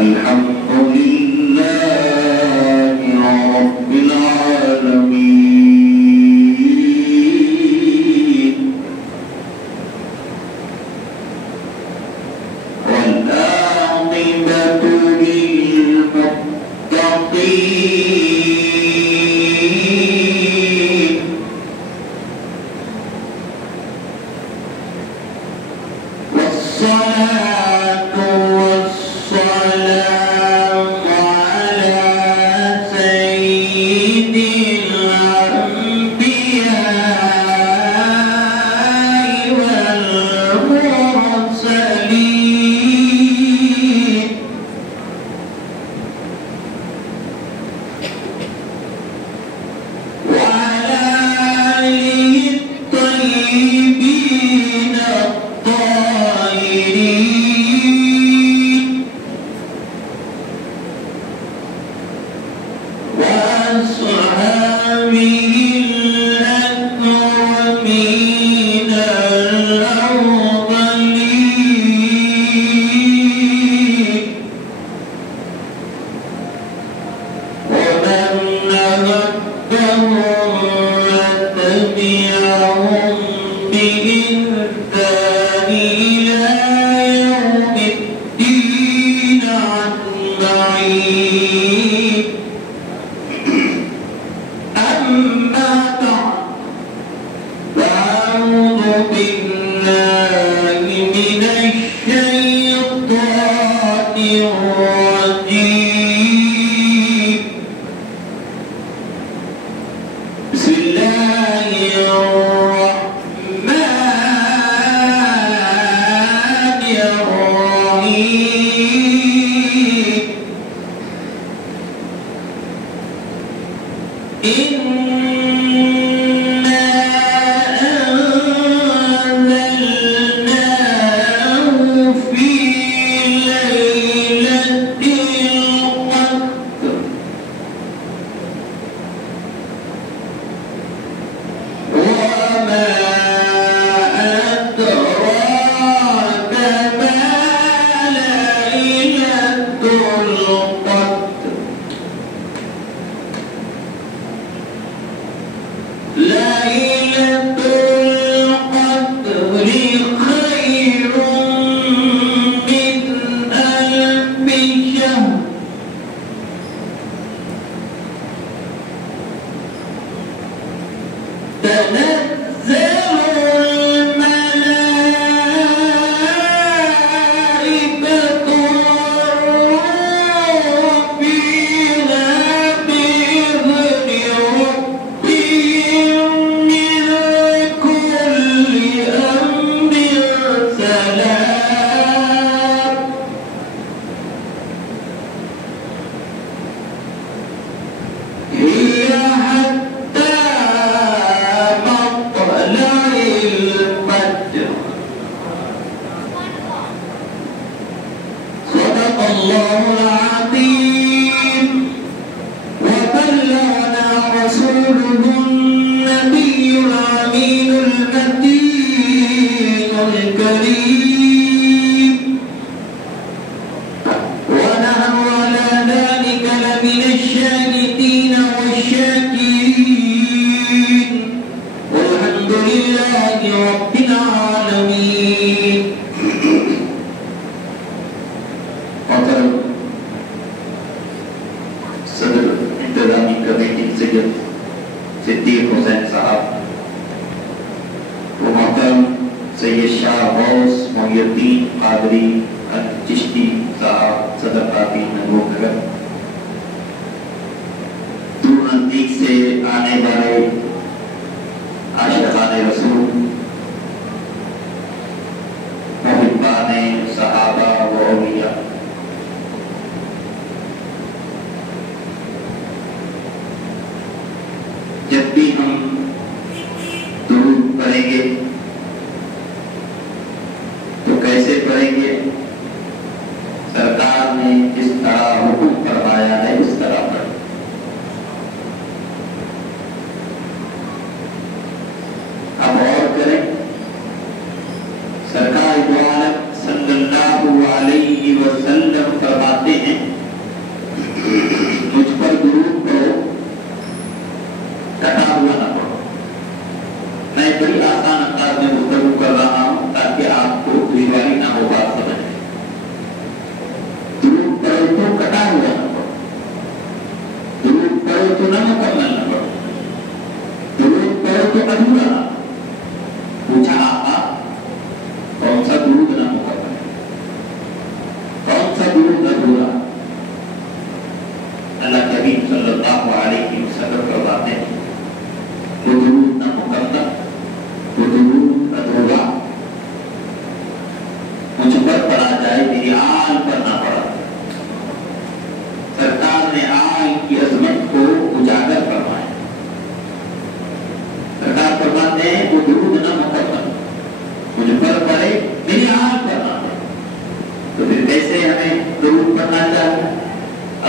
الحمد لله رب العالمين والعاقبة للمتقين والصلاة والسلام على سيد الأنبياء والمرسلين وعلى آله الطيبين الطاهرين وأصحابه الأكرمين الأفضلين ومن نهجهم وتبعهم بإحسان إلى يوم الدين أجمعين. أما بعد فأعوذ بالله من الشيطان الرجيم. بسم الله الرحمن الرحيم. إنا أنزلناه في ليلة القدر وما أدراك ما ليلة القدر. ليلة القدر خير من ألف شهر. تنزل الملائكة والروح فيها بإذن ربهم من كل أمر سلام. هي حتى مطلع الفجر. صدق الله العظيم وبلغنا رسوله النبي الأمين المتين الكريم ونحن على ذلك لمن الشاهدين والشاكرين والحمد لله رب العالمين. محترم صدر انتظامی کمیٹی سید صدیق حسین صاحب و محترم سید شاہ غوث محی الدین قادری چشتی صاحب صدر کافی نگو نگر، دور نزدیک سے آنے والے عاشقان رسول، محبان صحابہ و اولیاء، جب بھی ہم درود پڑھیں گے تو کیسے پڑھیں گے؟ سرکار نے جس طرح حکم فرمایا ہے اس طرح پڑھیں۔ اب اور کریں، سرکار دو عالم صلی اللہ علیہ وسلم فرماتے ہیں آل کرنا پڑا. سرکار نے آل کی عظمت کو اجاگر فرمایا. سرکار فرماتے ہیں وہ درود نہ محمد مجھ پر پڑے میری آل کرنا ہے. تو پھر کیسے ہمیں درود پڑھنا چاہیے؟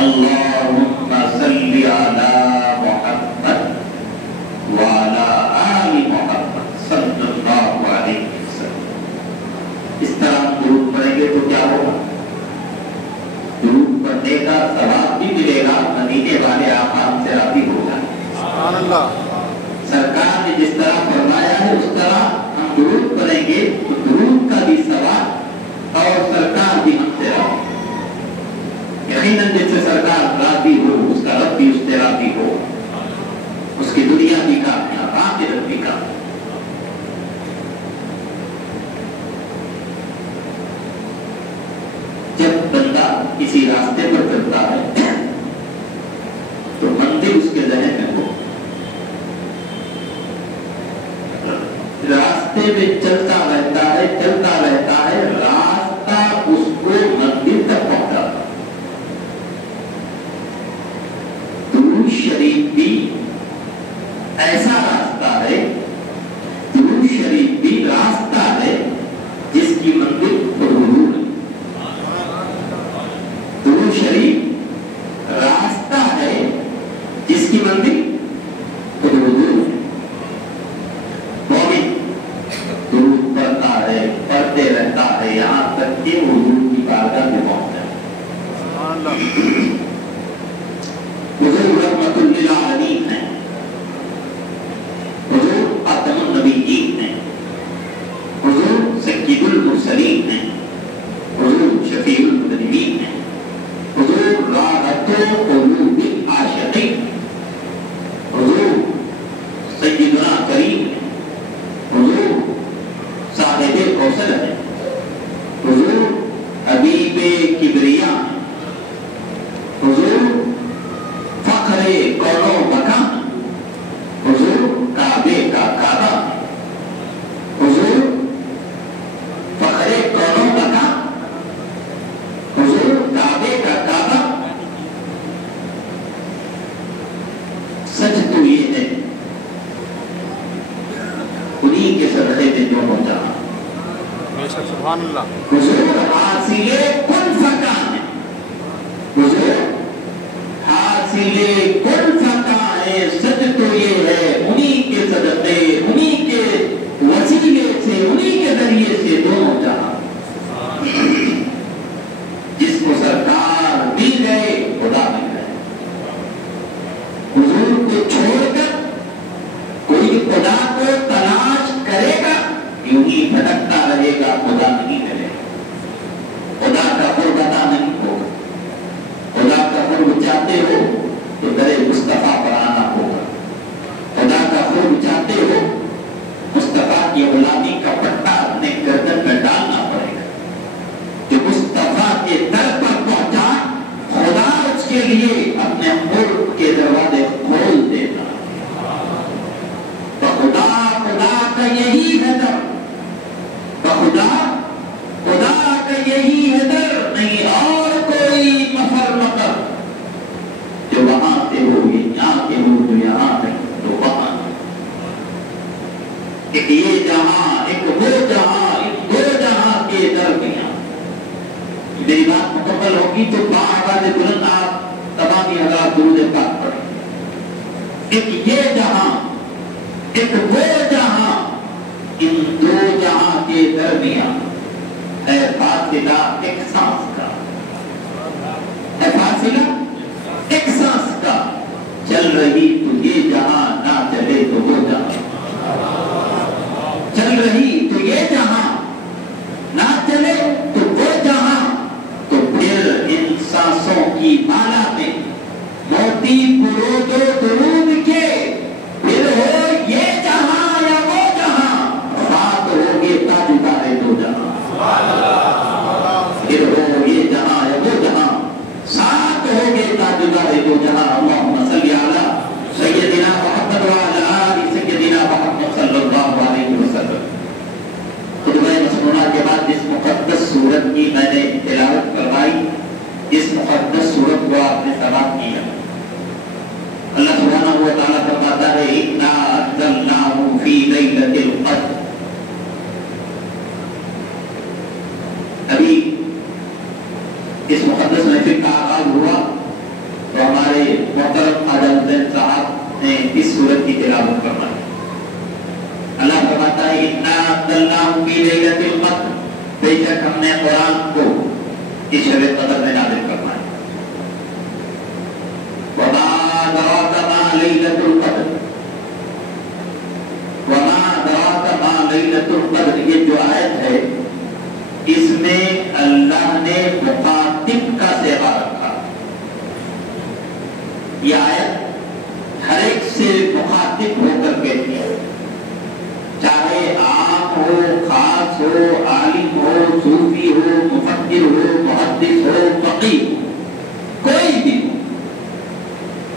اللہم صلی علی محمد وعلی آل محمد صلی اللہ علیہ وسلم. اس طرح ہم درود پڑھیں گے تو کیا ہوگا؟ درود پڑھنے کا ثواب بھی ملے گا. مدینے والے آقا ہم سے راضی ہو جائیں. سبحان اللہ. سرکار نے جس طرح فرمایا ہے اس طرح ہم درود پڑھیں گے تو درود کا بھی ثواب اور سرکار بھی ہم سے راضی. یقیناً جس سے سرکار راضی ہو اس کا رب بھی اس سے راضی ہو. اس کی دنیا بھی کامیاب آخرت بھی کامیاب. جب بندہ کسی راستے پر چلتا ہے تو منزل اس کے ذہن میں ہو. راستے میں چلتا رہتا ہے راستہ اس کو منزل تک پہنچاتا. درود شریف بھی ایسا راستہ ہے، درود شریف بھی راستہ ہے جس کی منزل خود حضور ہے. درود شریف راستہ ہے جس کی منزل خود حضور ہے. مومن درود پڑھتا ہے، پڑھتے رہتا ہے یہاں تک کہ حضور کی بارگاہ میں پہنچ جائے. حضور رحمت للعالمین ہیں، حضور خاتم النبیین ہیں، حضور سید المرسلین ہیں، حضور شفیع المذنبین ہیں، حضور راحت قلوب العاشقین، حضور سیدنا کریم ہیں، حضور صاحب کوثر ہیں، حضور حبیب کبریا ہیں، حضور فخر کون و مکان، حضور کعبے کا کعبہ، حضور فخر کون و مکان، حضور کعبے کا کعبہ. سچ تو یہ ہے انہی کے صدقے میں جو پہنچا. سبحان اللہ. حضور حاصل کن فکان ہے، حضور حاصل کن فکان ہے. سچ تو یہ ہے انہی کے صدقے، انہی کے وسیلے سے، انہی کے ذریعے سے دونوں جہاں. جس کو سرکار مل گئے خدا مل گئے. حضور کو چھوڑ کر کوئی خدا کو تلاش کرے گا یوں ہی بھٹکتا رہے گا، خدا نہیں ملے گا. خدا کا قرب عطا نہیں ہوگا. خدا کا قرب چاہتے ہو تو در مصطفیٰ پر آنا ہوگا. خدا کا قرب چاہتے ہو مصطفیٰ کی غلامی کا پٹا اپنے گردن میں ڈالنا پڑے گا. جو مصطفیٰ کے در پر پہنچا خدا اس کے لیے اپنے ملک کے دروازے کھول دیتا. خدا کا یہی ہے در، خدا کا یہی ہے در، نہیں اور کوئی مفر مکر. جو وہاں سے ہو یہاں کے ہو، جو یہاں نہیں تو وہاں. ایک یہ جہاں، ایک وہ جہاں، ایک دو جہاں کے درمیان. میری بات مکمل ہوگی تو آواز بلند آپ تمامی حضرات درود پاک پڑھیں. ایک یہ جہاں، ایک وہ جہاں، ان دو جہاں کے درمیان ہے فاصلہ ایک سانس کا، ہے فاصلہ ایک سانس کا. چل رہی تو یہ جہاں، نہ چلے تو وہ جہاں. چل رہی تو یہ جہاں، نہ چلے تو وہ جہاں. تو پھر ان سانسوں کی مالا میں موتی پرود و درود کے پھر ہو یہ جہاں یا وہ جہاں. ساتھ ہوگے تاجدار دو جہاں. پھر ہو یہ جہاں یا وہ جہاں، ساتھ ہوگے تاجدار دو جہاں. اللہم صلی علی سیدنا محمد وعلی آل سیدنا محمد صلی اللہ علیہ وسلم. ابھی اس مقدس محفل کا آغاز ہوا تو ہمارے محترم خواجہ حسین صاحب نے اس سورت کی تلاوت فرمائی. اللہ فرماتا ہے اِنَّا أَنزَلْنَاهُ فِي لَيْلَةِ الْقَدْرِ، بے شک ہم نے قرآن کو اس شب قدر میں نازل فرمایا. وَمَا أَدْرَاكَ مَا لَيْلَةُ الْقَدْرِ، وَمَا أَدْرَاكَ مَا لَيْلَةُ الْقَدْرِ، یہ جو آیت ہے اس میں اللہ نے مخاطب کا صیغہ رکھا. یہ آیت ہر ایک سے مخاطب ہو کر کہتی ہے، چاہے عام ہو، خاص ہو، عالم ہو، صوفی ہو، مفکر ہو، محدث ہو، فقیہ ہو، کوئی بھی ہو،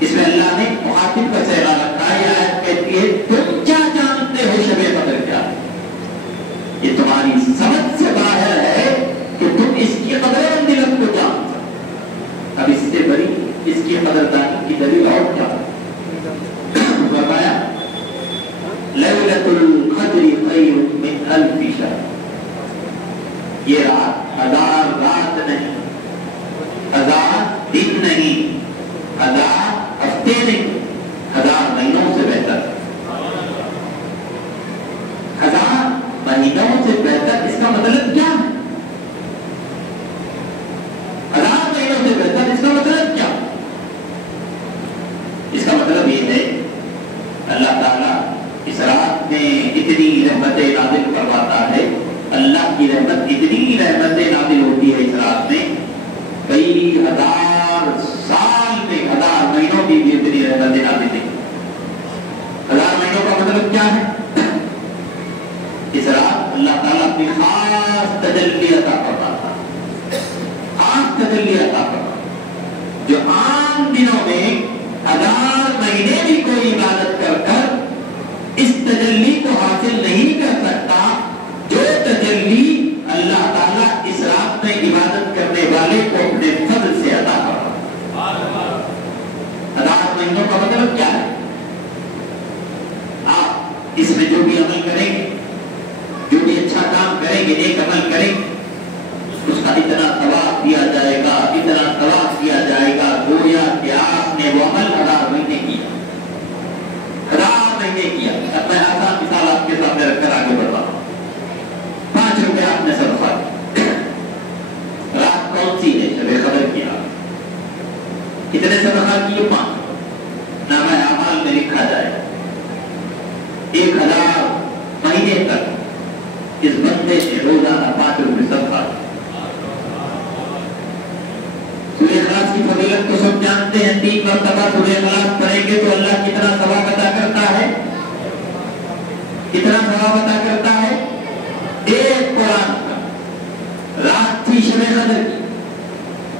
اس میں اللہ نے مخاطب کا صیغہ رکھا ہے. یہ آیت کہتی ہے تم کیا جانتے ہو شب قدر کیا ہے؟ یہ تمہاری سمجھ سے باہر ہے کہ تم اس کی قدر منزلت کو جان سکتے. اب اس سے بڑی اس کی قدردانی کی دلیل اور کیا فرمایا لیلۃ القدر خیر من الف شہر، یہ رات 1000 رات نہیں، 1000 دن نہیں، 1000 ہفتے نہیں، 1000 مہینوں سے بہتر، 1000 مہینوں سے بہتر. اس کا مطلب کیا ہے؟ 1000 مہینوں سے بہتر اس کا مطلب کیا؟ اس کا مطلب یہ ہے اللہ تعالیٰ اس رات میں اتنی رحمتیں نازل فرماتا ہے. اللہ کی رحمت اتنی رحمتیں نازل ہوتی ہے اس رات میں، کئی 1000 سال میں 1000 مہینوں کی بھی اتنی رحمتیں نازل نہیں. 1000 مہینوں کا مطلب کیا ہے؟ اس رات اللہ تعالیٰ اپنی خاص تجلی عطا فرماتا ہے، خاص تجلی عطا فرماتا. جو عام دنوں میں 1000 مہینے بھی کوئی عبادت کر کر اس تجلی کو حاصل نہیں کر سکتا، جو تجلی اللہ تعالیٰ اس رات میں عبادت کرنے والے کو اپنے فضل سے عطا فرماتا. 1000 مہینوں کا مطلب کیا ہے؟ آپ اس میں جو بھی عمل کریں گے، جو بھی اچھا کام کریں گے، نیک عمل کریں گے، اس کا اتنا ثواب دیا جائے گا، اتنا ثواب دیا جائے گا گویا کہ آپ نے وہ عمل 1000 مہینے کیا، 1000 مہینے کیا. اب میں آسان مثال آپ کے سامنے رکھ کر آگے بڑھا ہوں. 5 روپے آپ نے صدقہ دیا، رات کون سی ہے؟ شب قدر کی رات. کتنے صدقہ کیے؟ 5. نامہ اعمال میں لکھا جائے 1000 مہینے تک اس بندے نے روزانہ 5 روپے صدقہ. سورہ اخلاص کی فضیلت کو سب جانتے ہیں. 3 مرتبہ سورہ اخلاص پڑھیں گے تو اللہ کتنا ثواب عطا کرتا ہے؟ کتنا ثواب عطا کرتا ہے؟ ایک قرآن کا. رات تھی شب قدر کی،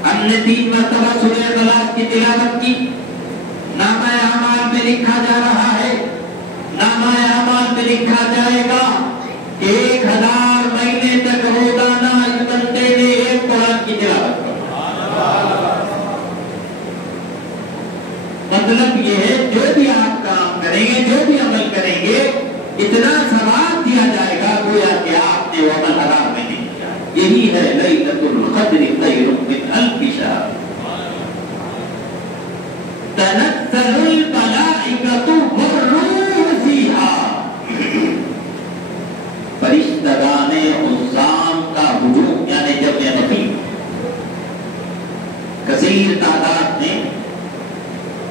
ہم نے 3 مرتبہ سورہ اخلاص کی تلاوت کی، نامہ اعمال میں لکھا جا رہا ہے، نامہ اعمال میں لکھا جائے گا کہ 1000 مہینے تک روزانہ اس بندے نے ایک قرآن کی تلاوت کی. مطلب یہ ہے جو بھی آپ کام کریں گے، جو بھی عمل کریں گے، اتنا ثواب دیا جائے گا گویا کہ آپ نے وہ عمل 1000 مہینے کیا. یہی ہے لیلۃ القدر خیر من الف شہر. تنزل الملائکۃ والروح فیہا، فرشتگان عظام کا ہجوم یعنی جمع نفی، کثیر تعداد میں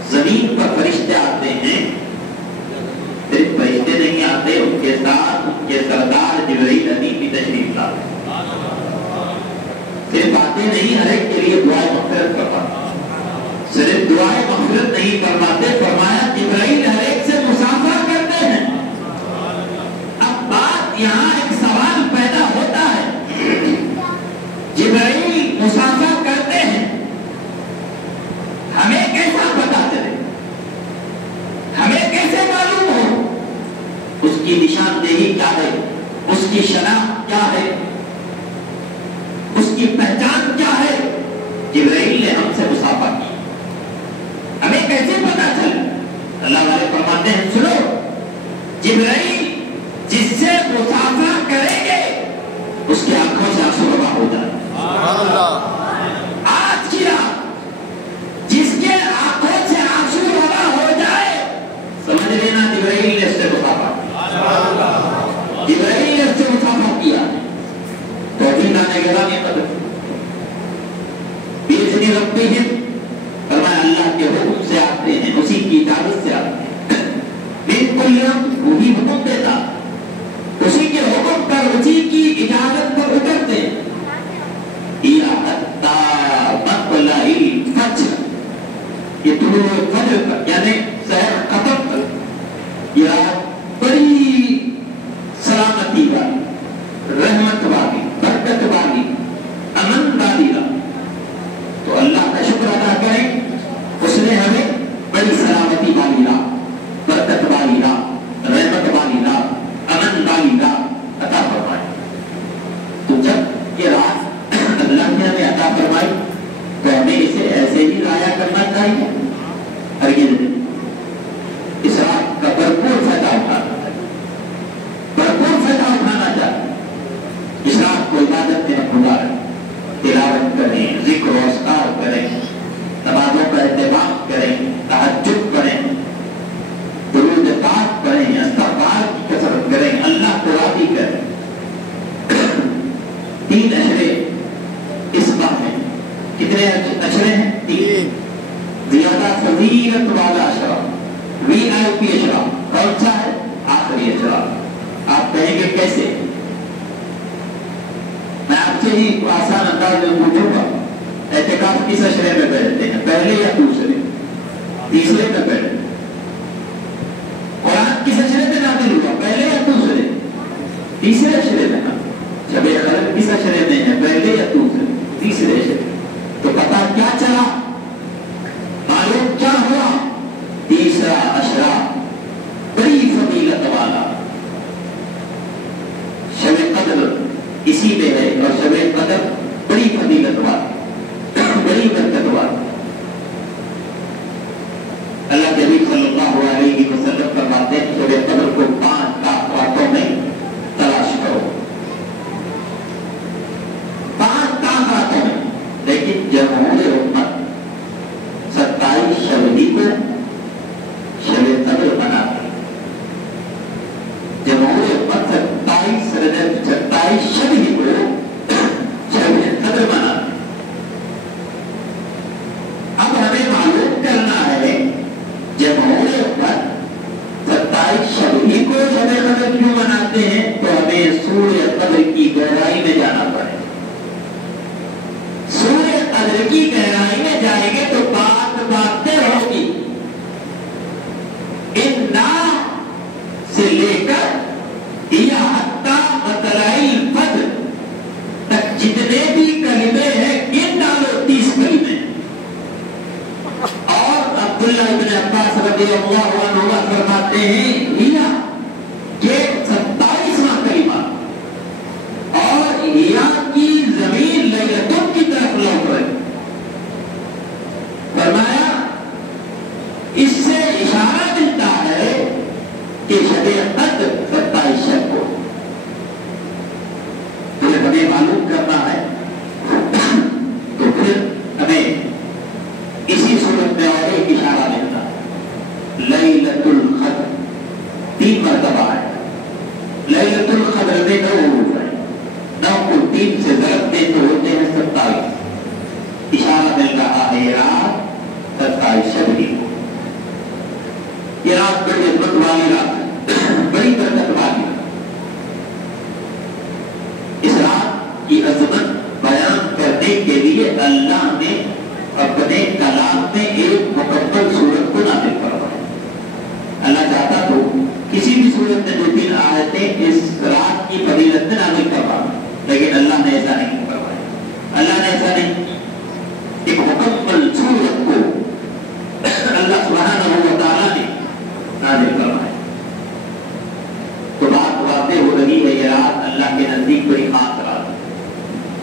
زمین پر فرشتے آتے ہیں. صرف فرشتے نہیں آتے، ان کے ساتھ ان کے سردار جبرائیل امین بھی تشریف لاتے. صرف آتے نہیں، ہر ایک کے لیے دعائیں مغفرت فرماتے. صرف دعائیں مغفرت نہیں فرماتے، فرمایا جبرائیل ہر ایک سے مصافحہ کرتے ہیں. اب بات یہاں ایک سوال پیدا ہوتا ہے، جبرائیل مصافحہ کرتے ہیں، ہمیں کیسا پتا چلے؟ ہمیں کیسے معلوم ہو؟ اس کی نشاندہی کیا ہے؟ اس کی شناخت کیا ہے؟ اس کی پہچان کیا ہے؟ جبرائیل نے ہم سے مصافحہ کی، ہمیں کیسے پتا چلے؟ اللہ والے فرماتے ہیں سنو، جبرائیل جس سے مصافحہ کریں گے اس کی آنکھوں سے آنسو روا ہو جائے. شہیدان گرامی قدر بِإِذْنِ رَبِّهِمْ، فرمایا اللہ کے حکم سے آتے ہیں، اسی کی اجازت سے آتے ہیں. مِنْ كُلِّ أَمْرٍ، وہی حکم دیتا، اسی کے حکم پر، اسی کی اجازت پر اترتے ہیں. إِلَى حَتَّى مَطْلَعِ الْفَجْرِ، یہ طلوع فجر پر یعنی سحر ختم پر، یہ بڑی سلامتی والی، رحمت والی، برکت والی، امن والی رات. تو اللہ کا شکر ادا کریں، اس نے ہمیں بڑی سلامتی والی رات، برکت والی رات، رحمت والی رات، امن والی رات عطا فرمائی. تو جب یہ رات اللہ نے ہمیں عطا فرمائی تو ہمیں اسے ایسے ہی ضائع کرنا چاہیے؟ ہرگز نہیں. اس رات کا بھرپور فائدہ اٹھانا چاہیے، بھرپور فائدہ اٹھانا چاہیے. اس رات کو عبادت میں گزاریں، تلاوت کریں، ذکر و اذکار کریں، نمازوں کا اہتمام کریں، تہجد پڑھیں، درود پاک پڑھیں، استغفار کی کثرت کریں، اللہ کو راضی کریں. 3 اشرے اس ماہ میں. کتنے اشرے ہیں؟ 3. زیادہ فضیلت والا اشرا، VIP اشرا کون سا ہے؟ آخری اشرا. آپ کہیں گے کیسے؟ میں آپ سے ہی آسان انداز میں پوچھوں گا، اعتکاف کس اشرے میں بیٹھتے ہیں؟ پہلے یا دوسرے؟ تیسرے میں بیٹھتے ہیں. قرآن کس اشرے میں نازل ہوا؟ پہلے یا دوسرے؟ تیسرے اشرے میں. شب قدر کس اشرے میں ہے؟ پہلے یا دوسرے؟ تیسرے اشرے. تو پتہ کیا چلا؟ معلوم کیا ہوا؟ تیسرا اشرا بڑی فضیلت والا. شب قدر اسی میں ہے، اور شب قدر بڑی فضیلت والا، بڑی برکت والا. اللہ کے نبی صلی اللہ علیہ وسلم فرماتے ہیں شب قدر کو 5 راتوں میں تلاش کرو، 5 راتوں میں. لیکن جمہور امت 27 شب ہی کو شب قدر مناتے ہیں. جمہور امت 27 شب ہی کو شب قدر مناتے ہیں. اب ہمیں معلوم کرنا ہے جمہور امت 27 شب ہی کو شب قدر کیوں مناتے ہیں؟ تو ہمیں سورہ قدر کی گہرائی میں جانا پڑے. سورہ قدر کی گہرائی میں جائیں گے تو باتیں ہوگی. اِنَّا سے لے کر یا حتی مطلع الفجر تک جتنے بھی کلمے ہیں گن ڈالو، 30 کلمے. اور عبداللہ ابن عباس رضی اللہ عنہ فرماتے ہیں ہیا یہ 27واں کلمہ، اور ہیا کی زمین لیلتوں کی طرف لوٹ رہی. فرمایا اس سے اشارہ ملتا ہے کہ شب قدر 27 شب کو. پھر ہمیں معلوم کرنا ہے تو پھر ہمیں اسی صورت میں اور ایک اشارہ ملتا ہے. لیلۃ القدر 3 مرتبہ ہے. لیلۃ القدر میں 9 حروف ہے، 9 کو 3 سے ضرب دیں تو ہوتے ہیں 27. اشارہ مل رہا ہے رات 27 شب ہی کو. یہ رات بڑی عظمت والی رات ہے، بڑی برکت والی رات. اس رات کی عظمت بیان کرنے کے لیے اللہ نے اپنے کلام میں ایک مکمل سورت کو نازل فرمایا. اللہ چاہتا تو کسی بھی سورت میں 2-3 آیتیں اس رات کی فضیلت میں نازل کروا، لیکن اللہ نے ایسا نہیں کروایا. اللہ نے ایسا نہیں، ایک مکمل سورت کو اللہ سبحانہ و تعالیٰ نے نازل کروایا. تو بات واضح ہو رہی ہے یہ رات اللہ کے نزدیک بڑی خاص رات ہے،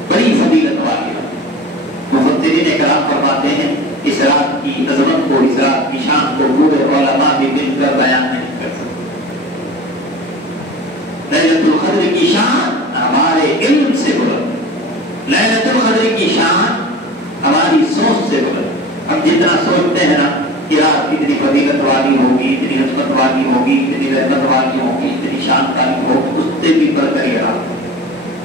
بڑی فضیلت والی رات. مفسرین کرام فرماتے ہیں اس رات کی عظمت کو، اس رات کی شان کو پورے علماء بھی مل کر بیان نہیں کر سکتے. لیلۃ القدر کی شان ہمارے علم سے بلند، لیلۃ القدر کی شان ہماری سوچ سے بلند. ہم جتنا سوچتے ہیں نا کہ رات اتنی فضیلت والی ہوگی، اتنی عظمت والی ہوگی، اتنی رحمت والی ہوگی، اتنی شان والی ہوگی، اس سے بھی بڑھ کر یہ رات.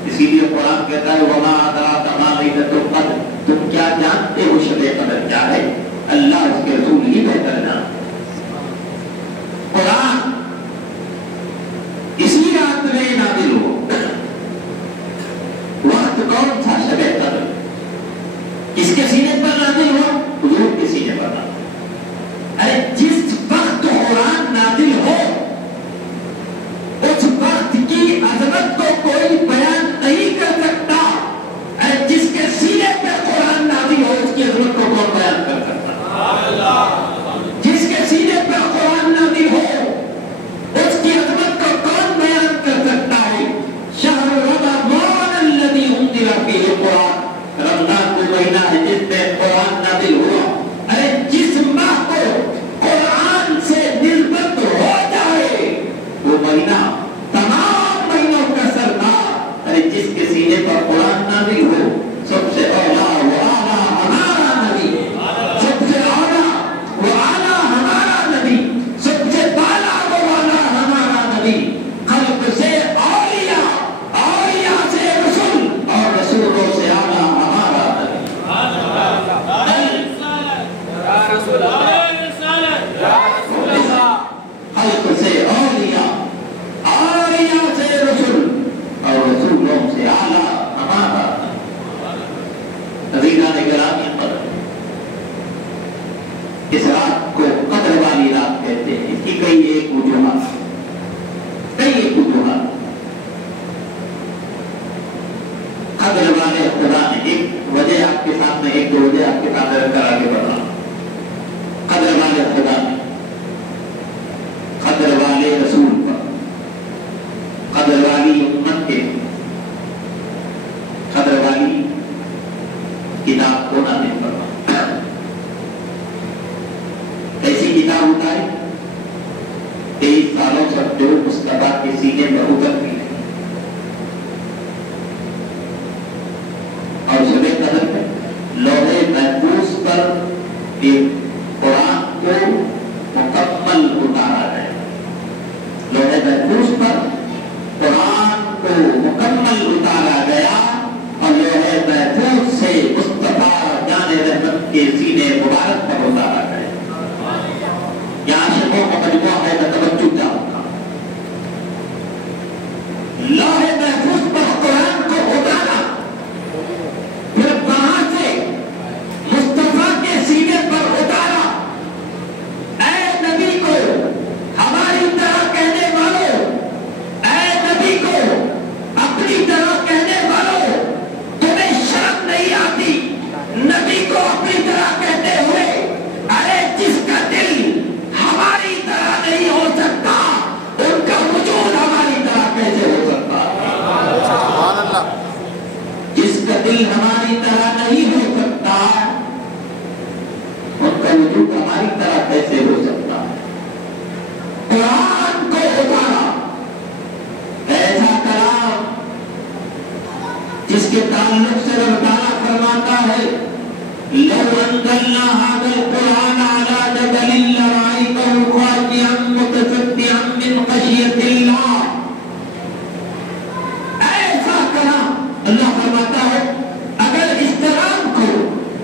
اسی لیے قرآن کہتا ہے وما ادراک ما لیلۃ القدر، تم کیا جانتے ہو شب قدر کیا ہے؟ اللہ اس کے رسول ہی بہتر جانتے۔ قرآن اسی رات میں نازل ہو، وقت کون تھا شب قدر؟ کس کے سینے پر نازل ہو؟ حضور کے سینے پر نازل۔ ارے جس وقت قرآن نازل ہو اس وقت کی عظمت کو کوئی بیان نہیں کر سکتا۔ ارے جس کے سینے پہ قرآن نازل ہو اس کی عظمت کو کون بیان کر سکتا؟ جس کے سینے پہ قرآن نازل ہو اس کی عظمت کو کون بیان کر سکتا ہے؟ شہر رمضان الذی انزل فیہ القرآن، رمضان وہ مہینہ ہے جس میں قرآن نازل ہوا۔ ارے جس ماہ کو قرآن سے نسبت ہو جائے وہ مہینہ تمام مہینوں کا سردار۔ ارے جس کے سینے پر قرآن نازل ہو سب سے اولا و اعلیٰ ہمارا نبی، سب سے اولا و اعلیٰ ہمارا نبی، سب سے بالا و والا ہمارا نبی، خلق سے اولیاء، اولیاء سے رسول اور رسولوں سے اعلیٰ ہمارا نبی۔ خلق سے اولیاء، اولیاء سے رسول اور رسولوں سے اعلیٰ ہمارا عزیزان گرامی قدر۔ اس رات کو قدر والی رات کہتے ہیں۔ اس کی کئی ایک وجوہات، قدر والے خدا نے ایک وجہ آپ کے سامنے، ایک دو وجہ آپ کے سامنے رکھ کر آگے بڑھا۔ قدر والے خدا نے قدر والے رسول پر، قدر والی امت کے، قدر والی کتاب کو نازل فرمایا۔ ایسی کتاب اتاری 23 سالوں سے جو مصطفیٰ کے سینے میں اترتی ہے، اور شب قدر میں لوح محفوظ پر ایک قرآن کو مکمل اتارا گیا۔ لوح محفوظ پر قرآن کو مکمل اتارا گیا اور لوح محفوظ سے مصطفیٰ جان رحمت کے سینے مبارک پر اتارا گیا۔ یہاں شبوں کا مجموعہ ہے، میں توجہ چاہوں گا۔ لوح محفوظ پر قرآن کو اتارا، پھر وہاں سے مصطفیٰ کے سینے پر اتارا۔ اے نبی کو ہماری طرح کہنے والوں، اے نبی کو اپنی طرح کہنے والوں، تمہیں شرم نہیں آتی نبی کو اپنی طرح کہتے ہوئے؟ ارے جس کا دل ہماری طرح نہیں ہو سکتا ان کا وجود ہماری طرح کیسے ہو سکتا؟ سبحان اللہ۔ جس کا دل ہماری طرح نہیں ہو سکتا ان کا وجود ہماری طرح کیسے ہو سکتا؟ قرآن کو اتارا، ایسا کلام جس کے تعلق سے رب تعالیٰ فرماتا ہے لو انزلنا هذا القرآن على جبل لرأيته خاشعا متصدعا من خشية الله۔ ایسا کلام اللہ فرماتا ہے اگر اس کلام کو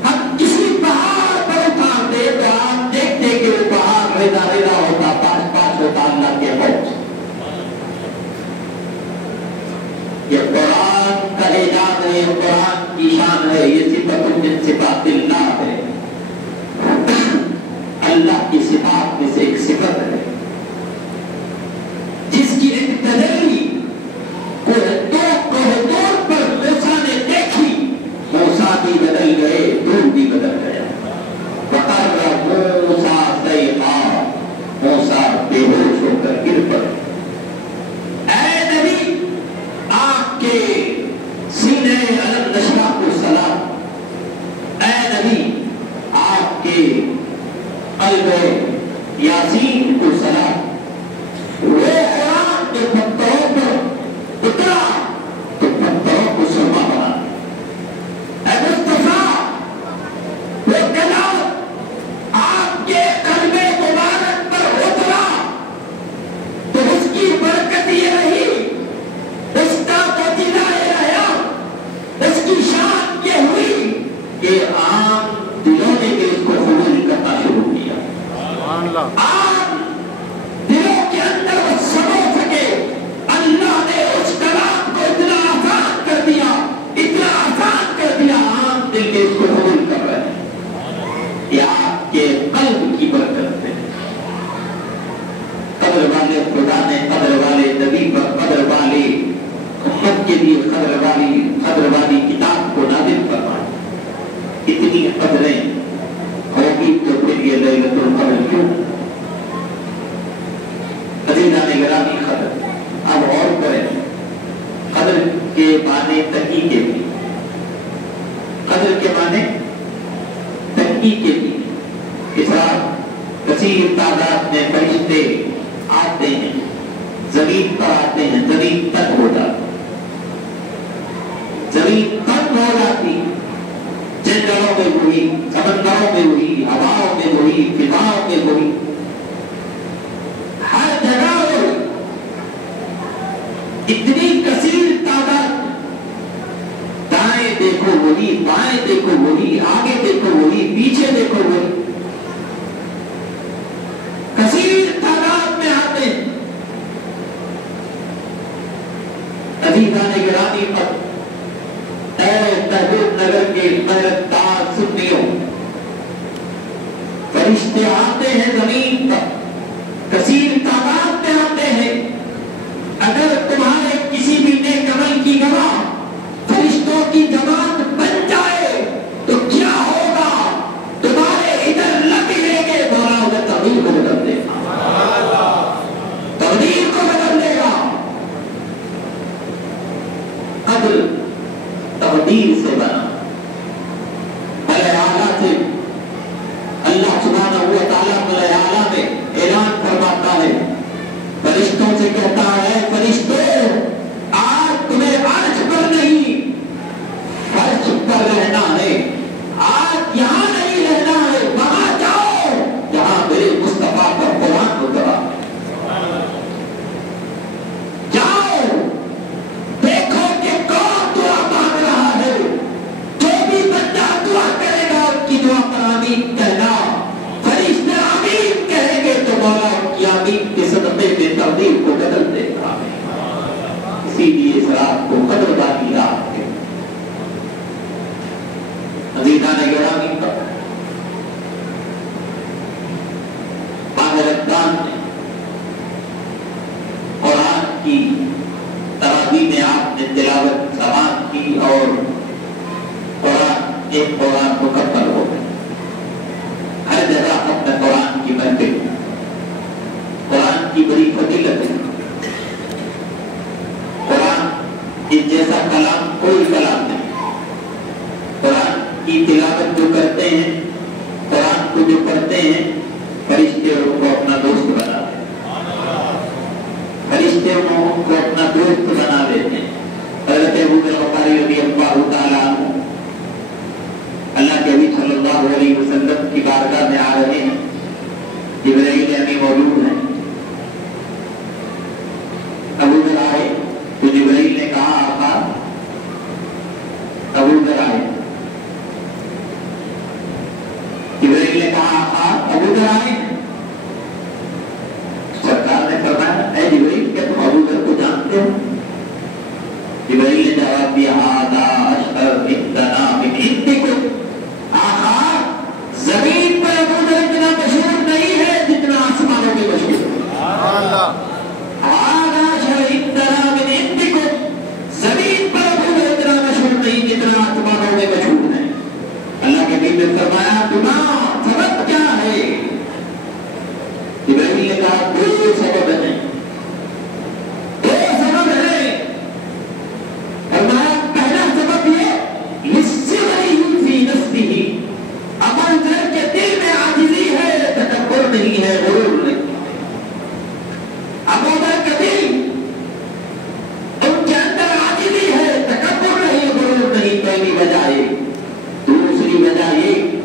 ہم کسی پہاڑ پر اتار دے تو آپ دیکھتے کہ وہ پہاڑ رضا رضا ہوتا، پاس پاس ہوتا اللہ کے پہنچ۔ یہ قرآن کا اعجاز ہے، یہ قرآن کی شان ہے، یہ صفت من صفات اللہ ہے۔ اللہ کی صفات میں سے ایک صفت ہے جس کی ایک تجلی کوہ پر موسیٰ نے دیکھی، موسیٰ بھی بدل گئے، دور بھی بدل گیا۔ وَقَرَّ مُوسَىٰ صَيْقًا، موسیٰ بے ہوش ہو کر گر پڑے۔ اے نبی آپ کے سینے علم نشرح کو سلام، اے نبی آپ کے قلب یاسین کو سلام۔ وہ قرآن کے پتھروں پر اترا تو پتھروں کو سرما بنا۔ اے مصطفیٰ کہ عام دلوں نے بھی اس کو قبول کرنا شروع کیا. عام دلوں کے اندر وہ سمو سکے. اللہ نے اس کلام کو اتنا آسان کر دیا، اتنا آسان کر دیا، عام دل کے اس کو قبول کر رہے ہیں. یہ آپ کے قلب کی برکت ہے. قدر والے خدا نے قدر والے نبی پر قدر والے امت کے لیے قدر والی کتاب کو نازل فرمایا. اتنی قدریں ہوگی تو پھر یہ لیلۃ القدر کیوں؟ عزیزان گرامی، قدر اب اور کریں. قدر کے معنی تحقیق کے بھی، قدر کے معنی تحقیق کے بھی. اس رات کثیر تعداد میں فرشتے آتے ہیں، زمین پر آتے ہیں، زمین تک ہو جاتی، زمین تک ہو جاتی. جنگلوں میں ہوئی، سمندروں میں ہوئی، ہواؤں میں ہوئی، فضاؤں میں ہوئی، ہر جگہ ہوئی. اتنی کثیر تعداد، دائیں دیکھو وہی، بائیں دیکھو وہی، آگے دیکھو وہی، پیچھے دیکھو وہی، کثیر تعداد میں آتے ہیں. عزیزان گرامی، پر اے تہبود نگر کے غیرتدار سنیوں، فرشتے آتے ہیں زمین پر، کثیر تعداد میں آتے ہیں. اگر تمہارے کسی بھی نیک عمل کی گواہ فرشتوں کی جماعت بن جائے تو کیا ہوگا؟ تمہارے ادھر لگ لیں گے، مولا ادھر تقدیر کو بدل دے گا، تقدیر کو بدل دے گا. قدر تقدیر سے بنا، ملائے اعلیٰ سے. اللہ سبحانہ و تعالیٰ ملائے اعلیٰ میں اعلان فرماتا ہے، فرشتوں سے کہتا ہے، فرشتوں آج تمہیں عرش پر نہیں فرش پر رہنا ہے. آج یہاں نہیں رہنا ہے، وہاں جاؤ جہاں میرے مصطفیٰ پر قرآن اترا. جاؤ دیکھو کہ کون دعا مانگ رہا ہے. جو بھی بندہ دعا کرے گا ان کی دعا پر آمین کہنا. فرشتے آمین کہیں گے تو مولا ان کی آمین کے صدقے میں تقدیر کو بدل دے گا. اسی لیے اس رات کو قدر والی رات ہے. عزیزان گرامی، ماہ رمضان میں قرآن کی تراویح میں آپ نے تلاوت سماعت کی اور قرآن ایک قرآن مکمل ہو گئے. ہر جگہ اپنے قرآن کی محفل، قرآن کی بڑی فضیلت ہے. قرآن اس جیسا کلام کوئی کلام نہیں. قرآن کی تلاوت جو کرتے ہیں، قرآن کو جو پڑھتے ہیں، فرشتے ان کو اپنا دوست بنا دیتے ہیں. فرشتے ان کو اپنا دوست بنا دیتے ہیں. حضرت ابو ذر غفاری رضی اللہ تعالیٰ عنہ اللہ کے نبی صلی اللہ علیہ وسلم کی بارگاہ میں آ رہے ہیں. جبرائیل امین موجود ہیں. ابو ذر آئے تو جبرائیل نے کہا، آقا. ابو ذر آئے، جبرائیل نے کہا، آقا ابو ذر آئے. سرکار نے فرمایا، اے جبرائیل، کیا تم ابو ذر کو جانتے ہو؟ جبرائیل نے جواب دیا، ھذا اشہر عندنا من عندکم. آقا زمین پر ابو ذر اتنا مشہور نہیں ہے جتنا آسمانوں میں مشہور ہے. ھذا اشہر عندنا من عندکم. زمین پر ابو ذر اتنا مشہور نہیں جتنا آسمانوں میں مشہور ہے. اللہ کے نبی نے فرمایا، تمہارا سبب کیا ہے؟ جبرائیل نے کہا، دو سبب ہیں. دو سبب ہیں. فرمایا، پہلا سبب یہ للصغر فی نفسہ. ابو ذر کے دل میں عاجزی ہے، تکبر نہیں ہے، غرور نہیں. ابو ذر کے دل، ان کے اندر عاجزی ہے، تکبر نہیں، غرور نہیں. پہلی وجہ یہ. دوسری وجہ یہ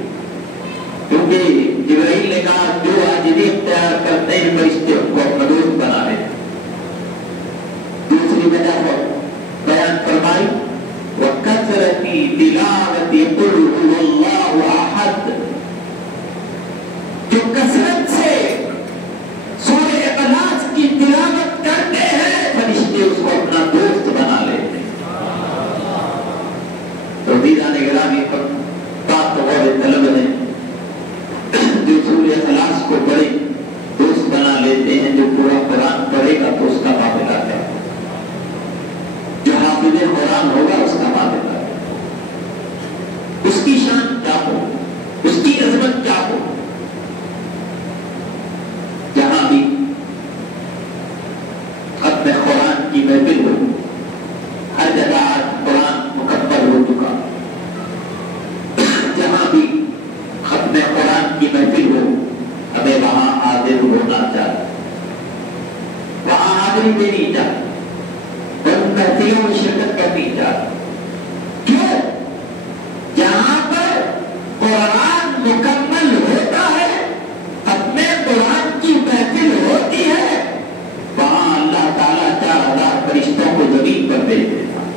اس کی شان کیا ہو، اس کی عظمت کیا ہو. جہاں بھی ختم قرآن کی محفل ہو، ہر جگہ آج قرآن مکمل ہو چکا. جہاں بھی ختم قرآن کی محفل ہو، ہمیں وہاں حاضر ہونا چاہیے، وہاں حاضری دینی چاہیے، ان محفلوں میں شرکت کرنی چاہیے. کیوں؟ جہاں پر قرآن مکمل ہوتا ہے، ختم قرآن کی محفل ہوتی ہے، وہاں اللہ تعالیٰ 4000 فرشتوں کو زمین پر بھیج دیتا ہے.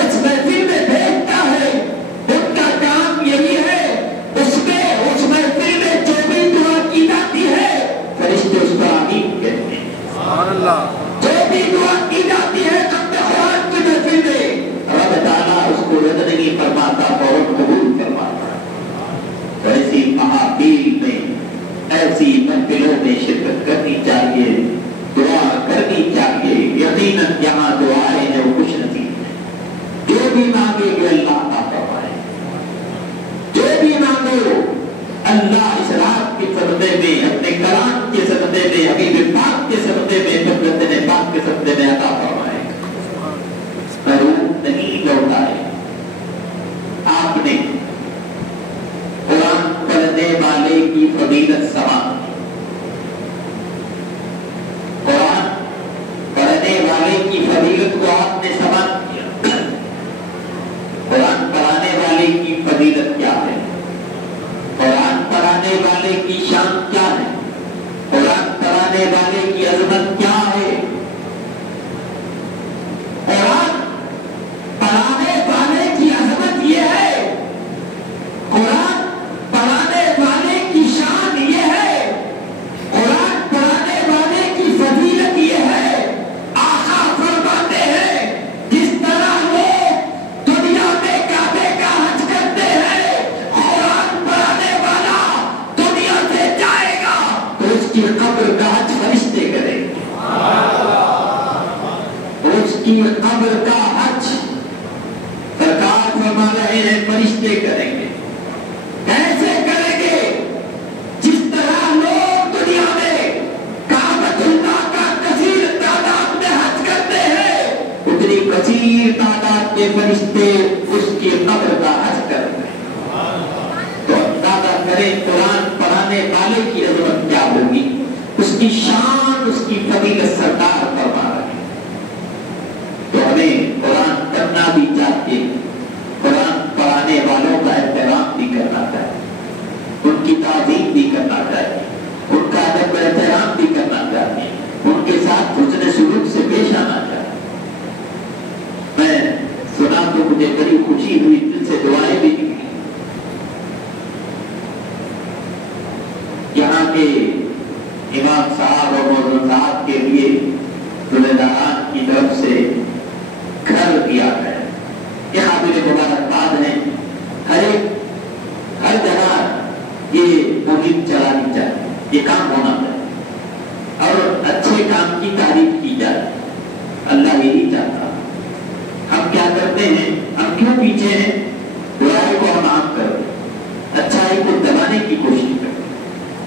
اس محفل میں بھیجتا ہے، ان کا کام یہی ہے. اس محفل میں جو بھی دعا کی جاتی ہے، فرشتے اس پر آمین کہتے ہیں. جو بھی دعا کی جاتی ہے ختم قرآن کی محفل میں، رب تعالیٰ اس کو رد نہیں فرماتا اور قبول فرماتا. تو ایسی محافل میں، ایسی محفلوں میں شرکت کرنی چاہیے، دعا کرنی چاہیے. یقیناً جہاں دعائیں ہیں وہ خوش نصیب ہیں. جو بھی مانگے گے اللہ عطا فرمائے. جو بھی مانگو اللہ اس رات کے صدقے میں، اپنے کلام کے صدقے میں، حبیب پاک کے صدقے میں، قدرت پاک کے صدقے میں عطا فرمائے. ضرور نہیں لوٹائے. آپ نے قرآن پڑھنے والے کی فضیلت سماعت کی. قرآن پڑھنے والے کی فضیلت کو آپ نے سماعت کیا. قرآن پڑھانے والے کی فضیلت کیا ہے؟ قرآن پڑھانے والے کی شان کیا ہے؟ قرآن پڑھانے والے کی عظمت کیا ہے؟ قرآن پڑھانے والے کی عظمت یہ ہے، قرآن پڑھانے والے کی شان یہ ہے، قرآن پڑھانے والے کی فضیلت یہ ہے. آقا فرماتے ہیں جس طرح لوگ دنیا میں کعبے کا حج کرتے ہیں، قرآن پڑھانے والا دنیا سے جائے گا تو اس کی قبر کا حج فرشتے کریں گے. اس کی قبر کا حج سرکار فرما رہے ہیں فرشتے کریں گے. کیسے کریں گے؟ جس طرح لوگ دنیا میں کعبۃ اللہ کا کثیر تعداد میں حج کرتے ہیں، اتنی کثیر تعداد کے فرشتے اس کی قبر کا حج کرتے ہیں. تو اندازہ کریں قرآن پڑھانے والے کی عظمت کیا ہوگی، اس کی شان، اس کی فضیلت سرکار فرما رہے ہیں. تو ہمیں قرآن پڑھنا بھی چاہیے، قرآن پڑھانے والوں کا احترام بھی کرنا چاہیے، ان کی تعظیم بھی کرنا چاہیے، ان کا ادب و احترام بھی کرنا چاہیے، ان کے ساتھ حسن سلوک سے پیش آنا چاہیے. میں سنا تو مجھے بڑی خوشی ہوئی، دل سے دعائیں بھی نکلی. یہاں کے امام صاحب اور مولانا صاحب کے لیے ذمہ کی طرف سے گھر دیا گیا. یہ قابل مبارکباد ہیں. ہر جگہ یہ مہم چلانی چاہیے، یہ کام ہونا چاہیے اور اچھے کام کی تعریف کی جائے. اللہ یہی چاہتا. ہم کیا کرتے ہیں، ہم کیوں پیچھے ہیں؟ برائی کو ہم عام کرتے، اچھائی کو دبانے کی کوشش کرتے.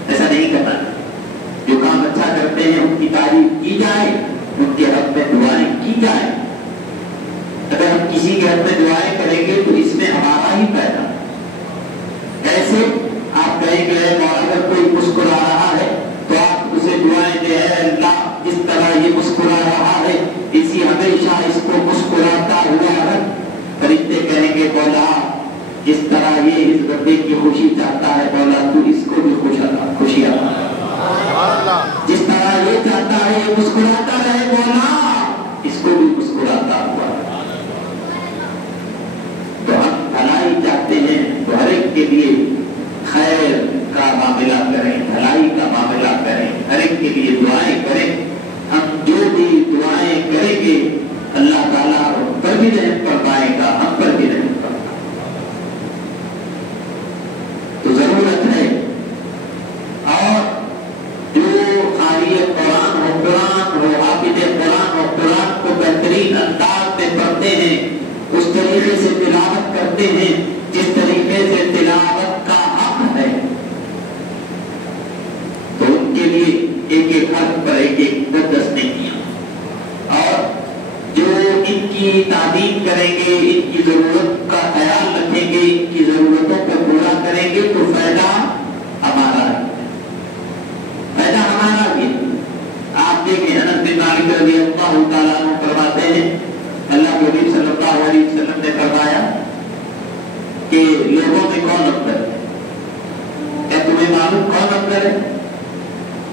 ایسا نہیں کرنا. جو کام اچھا کرتے ہیں ان کی تعریف کی جائے، ان کے حق میں دعائیں کی جائے. اگر ہم کسی کے حق میں دعائیں کریں گے تو اس میں ہمارا ہی پیدا. ایسے آپ کہیں گے اگر کوئی مسکرا رہا ہے تو آپ اسے دعائیں دیں، اللہ جس طرح یہ مسکرا رہا ہے اسی ہمیشہ اس کو مسکراتا ہوا رکھ. فرشتے کہیں گے مولا جس طرح یہ اس بندے کی خوشی چاہتا ہے مولا تو اس کو بھی خوشی عطا. جس طرح یہ چاہتا ہے یہ مسکراتا رہے مولا اس کو بھی مسکراتا ہوا. تو ہم بھلائی چاہتے ہیں تو ہر ایک کے لیے خیر کا معاملہ کریں، بھلائی کا معاملہ کریں، ہر ایک کے لیے دعائیں کریں. ہم جو بھی دعائیں کریں گے اللہ تعالیٰ ہم پر بھی رحم فرمائے گا، ہم پر بھی رحم فرمائے گا. تو ضرورت ہے. اور جو قاری قرآن ہو، حافظ قرآن ہو، قرآن کو بہترین انداز میں پڑھتے ہیں، اس طریقے سے تلاوت کرتے ہیں، جس طریقے سے تلاوت کا حق ہے تو ان کے لیے ایک ایک حرف پر ایک ایک مقدس نے کیا، اور جو ان کی تعظیم کریں گے، ان کی ضرورت کا خیال رکھیں گے، ان کی ضرورتوں کو پورا کریں گے تو فائدہ ہمارا ہے، فائدہ ہمارا بھی۔ آپ دیکھیں انس بن مالک رضی اللہ تعالیٰ عنہ فرماتے ہیں اللہ کے نبی صلی اللہ علیہ وسلم نے فرمایا کہ لوگوں میں کون افضل ہے؟ کیا تمہیں معلوم کون افضل ہے؟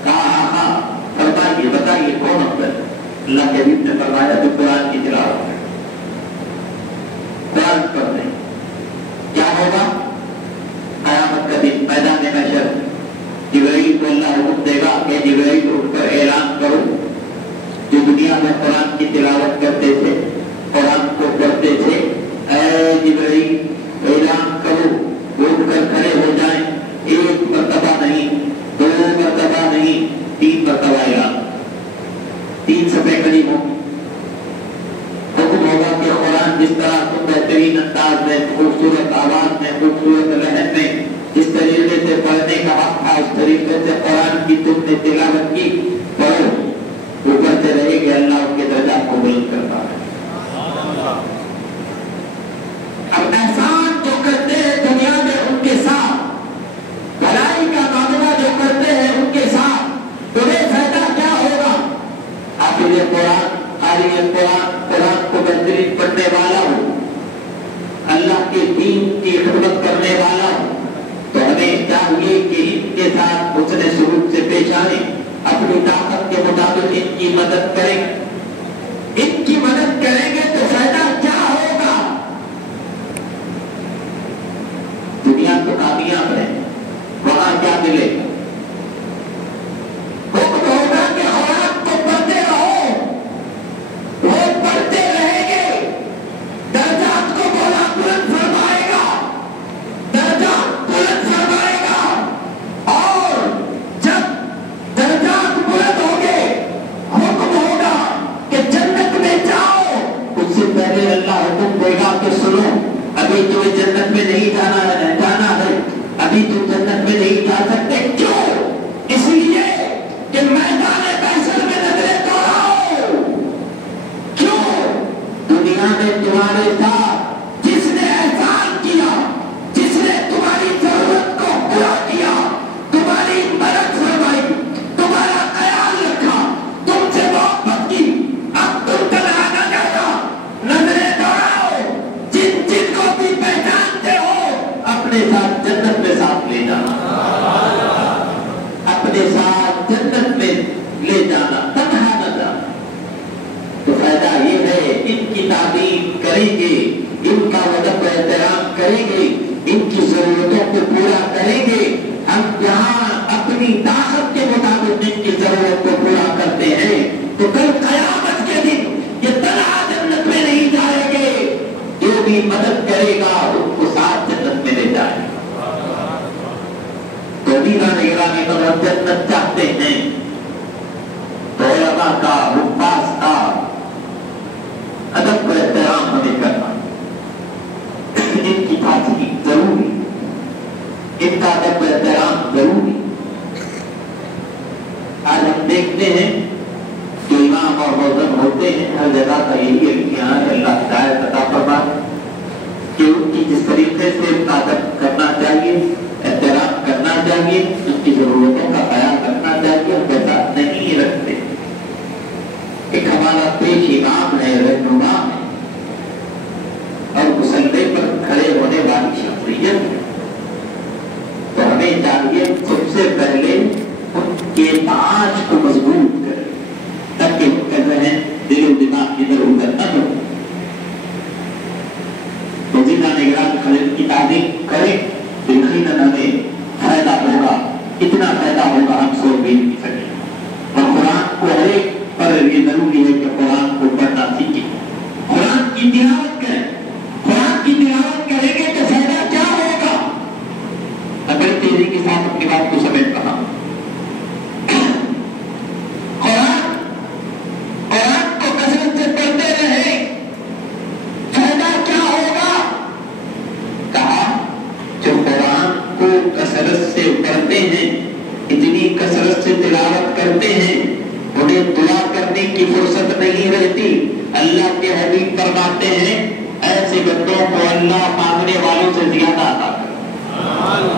کہا ہاں، فرمائیے بتائیے کون افضل ہے؟ اللہ کے حبیب نے فرمایا جو قرآن کی تلاوت ہے، قرآن پڑھ رہے۔ کیا ہوگا؟ قیامت کا دن میدان محشر جبرائیل کو اللہ حکم دے گا کہ جبرائیل اٹھ کر اعلان کرو، جو دنیا میں قرآن کی تلاوت کرتے تھے، قرآن کو پڑھتے تھے، اے جبرائیل اعلان کرو، اٹھ کر کھڑے ہو جائیں، ایک مرتبہ نہیں، دو مرتبہ نہیں، 3 مرتبہ اعلان، 3 صفحے قریب ہوں۔ حکم ہوگا کہ قرآن جس طرح تم بہترین انداز میں، خوبصورت آواز میں، خوبصورت لہن میں جس طریقے سے پڑھنے کا حق تھا، اس طریقے سے قرآن کی تم نے تلاوت کی، پڑھو، وہ پڑھتے رہے گے، اللہ ان کے درجات کو بلند کرتا ہے۔ اب احسان جو کرتے ہیں دنیا میں ان کے ساتھ، بھلائی کا معاملہ جو کرتے ہیں ان کے ساتھ، انہیں فائدہ کیا ہوگا؟ حافظ قرآن، قاری قرآن، قرآن کو بہترین پڑھنے والا ہو، اللہ کے دین کی خدمت کرنے والا ہو، تو ہمیں چاہیے کہ ان کے ساتھ حسن سلوک سے پیش آئیں، اپنی طاقت کے مطابق ان کی مدد کریں۔ ان کی مدد کریں گے تو فائدہ کیا ہوگا؟ دنیا تو کامیاب ہے، وہاں کیا ملے گا؟ حکم ہوگا کہ خوراک کو پڑھتے رہو، وہ پڑھتے رہیں گے، درجات کو مولا بلند فرمائے گا، درجات بلند فرمائے گا، اور جب درجات بلند ہوں گے حکم ہوگا کہ جنت میں جاؤ، اس سے پہلے اللہ حکم دے گا کہ سنو ابھی تمہیں جنت میں نہیں جانا ہے، ابھی تم جنت میں نہیں جا سکتے۔ کیوں؟ اس لیے کہ میدان محشر میں نظریں دوڑاؤ۔ کیوں؟ دنیا میں تمہارے ساتھ جس نے احسان کیا، جس نے تمہاری ضرورت کو پورا کیا، تمہاری مدد فرمائی، تمہارا خیال رکھا، تم سے محبت کی، اب تم تنہا نہ جانا، نظریں دوڑاؤ، جن جن کو بھی پہچانتے ہو اپنے ساتھ جنت میں ساتھ لے جانا، اپنے ساتھ جنت میں لے جانا، تنہا نہ جانا۔ تو فائدہ یہ ہے ان کی تعظیم کریں گے، ان کا ادب و احترام کریں گے، ان کی ضرورتوں کو پورا کریں گے۔ ہم جہاں اپنی طاقت کے مطابق ان کی ضرورت کو پورا کرتے ہیں تو کل قیامت کے دن یہ تنہا جنت میں نہیں جائیں گے، جو بھی مدد کرے گا ان کو ساتھ جنت میں لے جائے گا۔ تو دیوان گرامی مگر جنت چاہتے ہیں تو علماء کا، حفاظ کا ادب و احترام ہمیں کرنا، ان کی تعظیم ضروری، ان کا ادب و احترام ضروری۔ آج ہم دیکھتے ہیں جو امام اور مؤذن ہوتے ہیں ہر جگہ کا یہی امتحان ہے، اللہ ہدایت عطا فرمائے کہ ان کی جس طریقے سے ادب کرنا چاہیے، احترام کرنا چاہیے، ان کی ضرورتوں کا خیال رکھنا چاہیے، ان کے ساتھ نہیں رکھتے۔ ایک ہمارا پیش امام ہے، رہنما ہے، اور مسلح پر کھڑے ہونے والی شخصیت ہے، تو ہمیں چاہیے سب سے پہلے ان کے پانچ کو مضبوط کریں تاکہ ان کا ذہن دل و دماغ ادھر ادھر نہ ہو۔ تو زندہ نگران خالد کی تعظیم کریں، یقیناً ہمیں فائدہ ہوگا، اتنا فائدہ ہوگا ہم سوچ بھی نہیں سکیں۔ اور قرآن کو ہر ایک پر یہ ضروری ہے کہ قرآن کو پڑھنا سیکھیں، قرآن کی تلاوت کریں۔ قرآن کی تلاوت کریں گے تو فائدہ کیا ہوگا؟ اگر تیزی کے ساتھ اپنی بات کو سمیٹ رہا ہوں، قرآن کو کثرت سے پڑھتے رہیں، فائدہ کیا ہوگا؟ کہا جو قرآن کو کثرت سے پڑھتے ہیں، اتنی کثرت سے تلاوت کرتے ہیں، انہیں دعا کرنے کی فرصت نہیں رہتی۔ اللہ کے حبیب فرماتے ہیں ایسے بندوں کو اللہ مانگنے والوں سے زیادہ عطا کرتا ہے،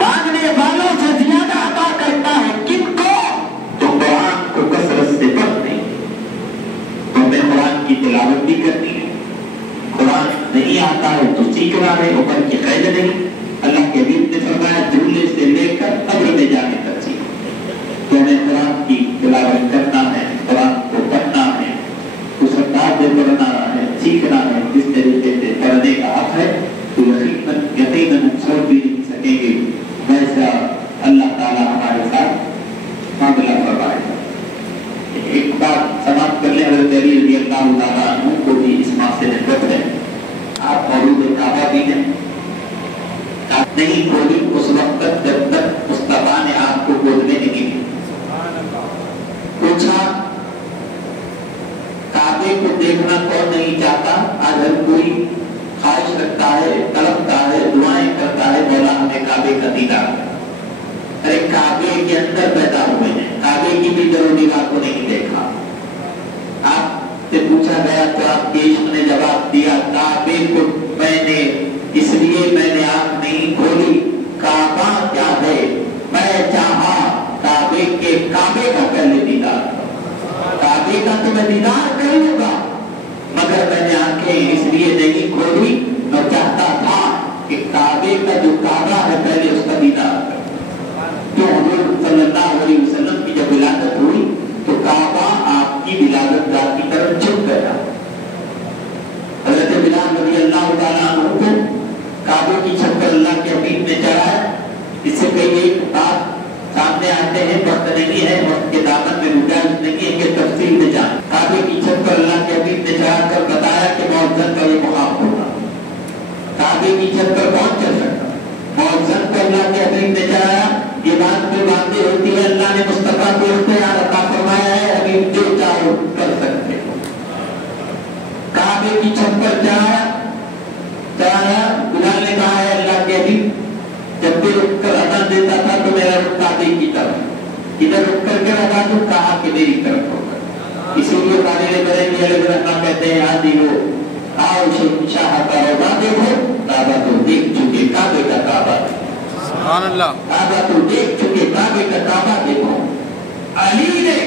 مانگنے والوں سے زیادہ عطا کرتا ہے۔ کن کو؟ جو قرآن کو کثرت سے پڑھتے ہیں۔ تو ہمیں قرآن کی تلاوت بھی کرنی ہے، قرآن نہیں آتا ہے تو سیکھنا ہے، عمر کی قید نہیں۔ اللہ کے حبیب نے فرمایا جھولے سے لے کر قبر میں جانے تک سیکھنا۔ تو ہمیں قرآن کی تلاوت کرنا ہے، قرآن کو پڑھنا ہے، اس انداز سے پڑھنا ہے، سیکھنا ہے جس طریقے سے پڑھنے کا حق ہے۔ تو یقیناً چھوڑ بھی نہیں سکیں گے، ویسا اللہ تعالیٰ ہمارے ساتھ معاملہ فرمائے گا۔ ایک بات سماپت کر لیں، حضرت علی رضی اللہ تعالیٰ عنہ کو بھی اس ماہ سے نسبت ہے۔ آپ مولود کعبہ بھی ہیں، نہیں کھولی اس وقت تک جب تک مصطفیٰ نے آپ کو گود میں نہیں لی۔ پوچھا کعبے کو دیکھنا کون نہیں چاہتا؟ آج ہر کوئی خواہش رکھتا ہے، تڑپتا ہے، دعائیں کرتا ہے، مولا ہمیں کعبے کا دیدار۔ ارے کعبے کے اندر پیدا ہوئے ہیں، کعبے کی بھی در و دیوار کو نہیں دیکھا۔ آپ سے پوچھا گیا تو آپ کے عشق نے جواب دیا کعبے کو اس لیے میں نے آنکھ نہیں کھولی، کعبہ کیا ہے میں چاہا کعبے کے کعبے کا پہلے دیدار، کعبے کا تو میں دیدار کر لوں گا، مگر میں نے آنکھیں اس لیے نہیں کھولی، میں چاہتا تھا کہ کعبے کا جو کعبہ ہے پہلے اس کا دیدار کروں۔ تو حضور صلی اللہ علیہ وسلم کی جب ولادت ہوئی تو کعبہ آپ کی ولادت گاہ کی طرف جھک گیا۔ حضرت بلال رضی اللہ تعالیٰ عنہ کو کعبے کی چھت پر اللہ کے حبیب نے چڑھایا۔ اس سے کئی ایک بات سامنے آتے ہیں، وقت نہیں ہے، وقت کے دامن میں گنجائش نہیں ہے کہ تفصیل میں جائیں۔ کعبے کی چھت پر اللہ کے حبیب نے چڑھا کر بتایا کہ مؤذن کا یہ مقام ہوگا، کعبے کی چھت پر کون چل سکتا؟ مؤذن کو اللہ کے حبیب نے چڑھایا۔ یہ بات جو باتیں ہوتی ہے اللہ نے مصطفیٰ کو اختیار عطا فرمایا ہے، حبیب جو چاہو کر سکتے ہو۔ کعبے کی چھت پر چڑھایا، بلال نے کہا ہے اللہ کے حبیب جب بھی رک کر اذان دیتا تھا تو میرا رخ کعبے کی طرف، ادھر رک کر کے اذان دوں، کہا کہ میری طرف ہوگا۔ اسی لیے قائل کریں گے علیہ السلام کہتے ہیں ہاں دیو آؤ شاہ کا روضہ دیکھو، کعبہ تو دیکھ چکے کعبے کا کعبہ، سبحان اللہ، کعبہ تو دیکھ چکے کعبے کا کعبہ دیکھو۔ علی نے